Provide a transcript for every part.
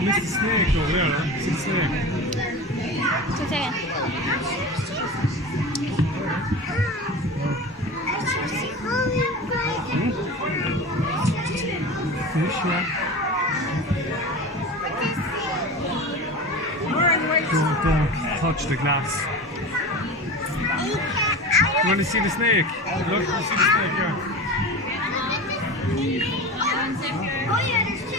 Missed the snake over there, huh? See the snake? 2 seconds. Fish, yeah. Don't touch the glass. You want to see the snake? Look, you see the snake, yeah. Oh yeah, there's two.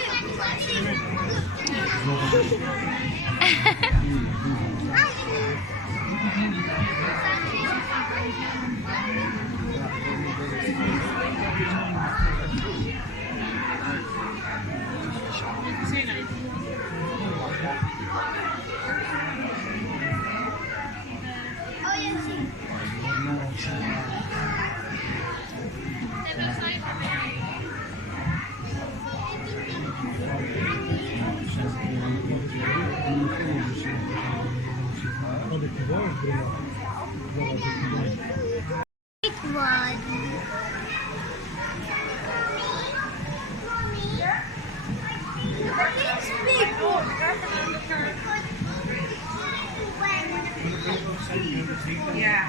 Big one. It's big. Yeah.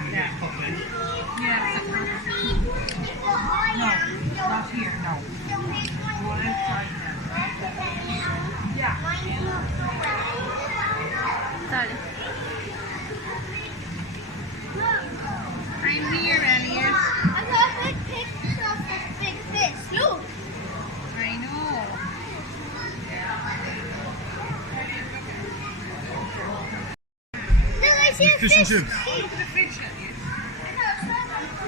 No, not here, no. Go inside there. Yeah. Dale. I'm here, Elliot. I got a big picture of a big fish. Look. I know. Look, I see a Fish and fish. chips. Go to the fish, Elliot.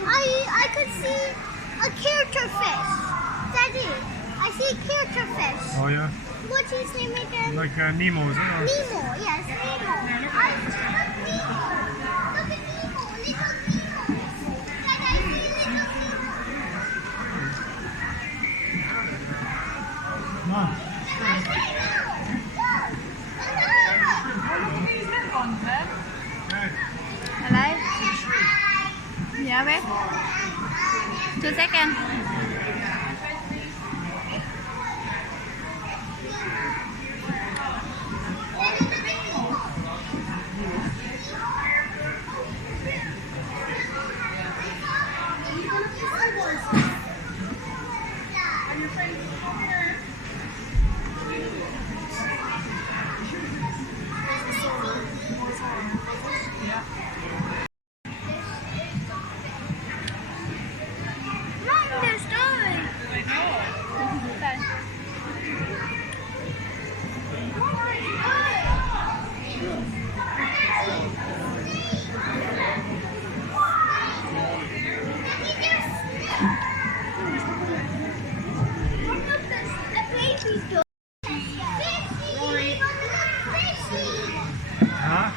I could see a character fish. Daddy, I see a character fish. Oh, yeah. What's his name again? Like Nemo, is it? Nemo, yes, Nemo. I look Nemo. Look at Nemo, little Nemo. Dad, I see little Nemo. Mom. He's been on then. Hello? Yeah, babe? 2 seconds. Mom, there's time. I know. Huh?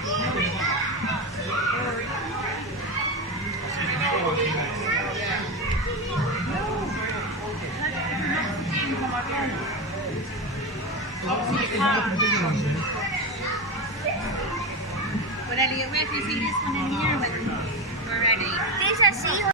But Elliot, we have to see this one in here when we're ready. There's a seahorse.